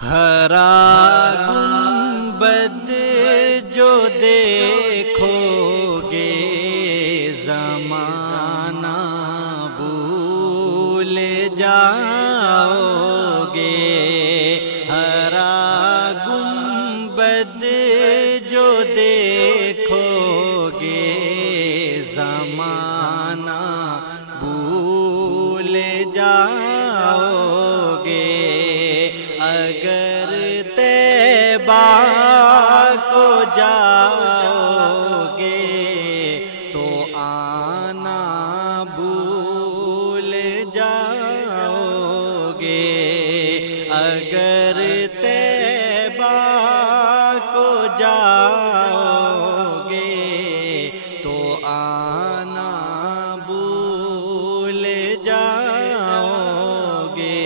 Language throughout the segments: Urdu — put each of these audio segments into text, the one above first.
ہرا گنبد جو دیکھو گے زمانہ بھول جاؤ گے، ہرا گنبد جو دیکھو گے زمانہ بھول جاؤ گے، اگر طیبہ کو جاؤ گے تو آنا بھول جاؤ گے، اگر طیبہ کو جاؤ گے تو آنا بھول جاؤ گے،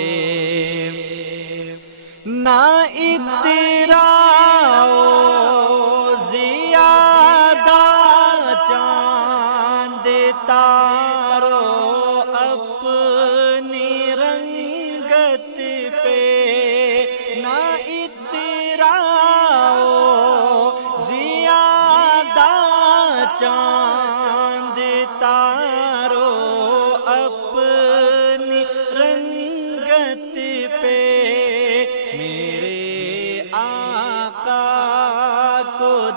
نہ اتراؤ زیادہ چاند تارو اپنی رنگت پہ، نہ اتراؤ زیادہ چاند تارو اپنی رنگت پہ،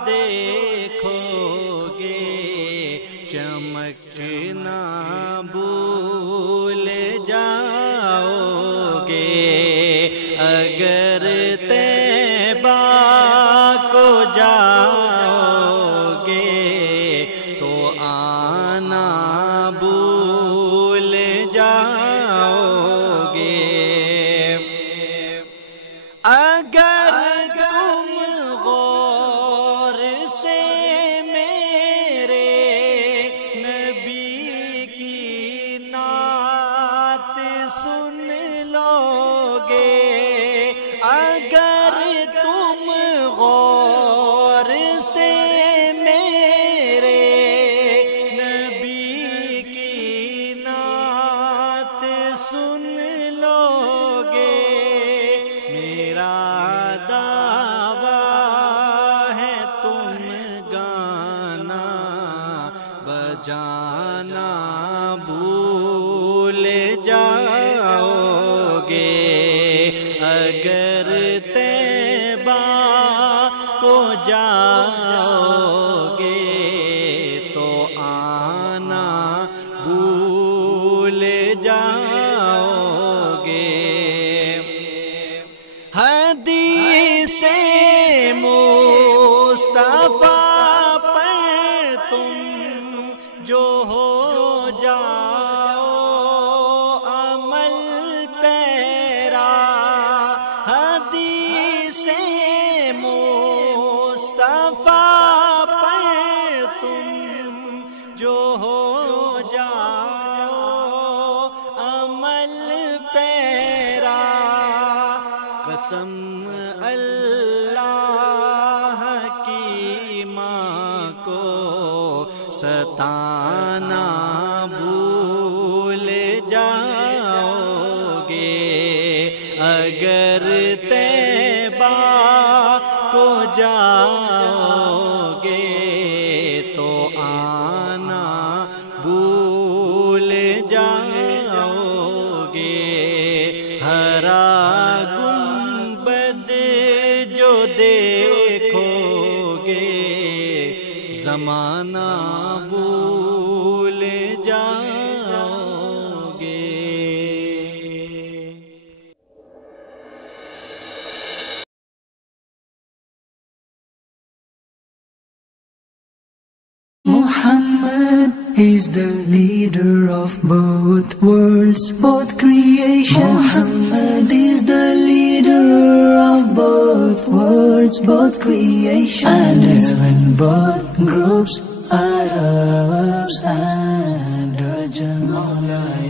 دیکھو گے چمکنا بھول جاؤ گے، اگر طیبہ کو جاؤ گے تو آنا بھول جاؤ گے، اگر تم غور سے میرے نبی کی نعت سن لو گے، اگر تم غور سے میرے نبی کی نعت سن لو گے، میرا جانا بھول جاؤ گے، اگر طیبہ کو جاؤ گے تو آنا بھول جاؤ گے، حدیث مصطفیٰ پر تم جو ہو جاؤ عمل پیرا، حدیث مصطفیٰ پر تم جو ہو جاؤ عمل پیرا، قسم اللہ کی ماں کو ستانا بھول جاؤ گے، اگر طیبہ کو جاؤ گے تو آنا بھول جاؤ گے، ہرا گنبد جو دیکھو گے زمانہ بھول جاؤ گے۔ Muhammad is the leader of both worlds, both creations. Muhammad is the leader of both worlds, both creations. And even both groups, Arabs and Ajam.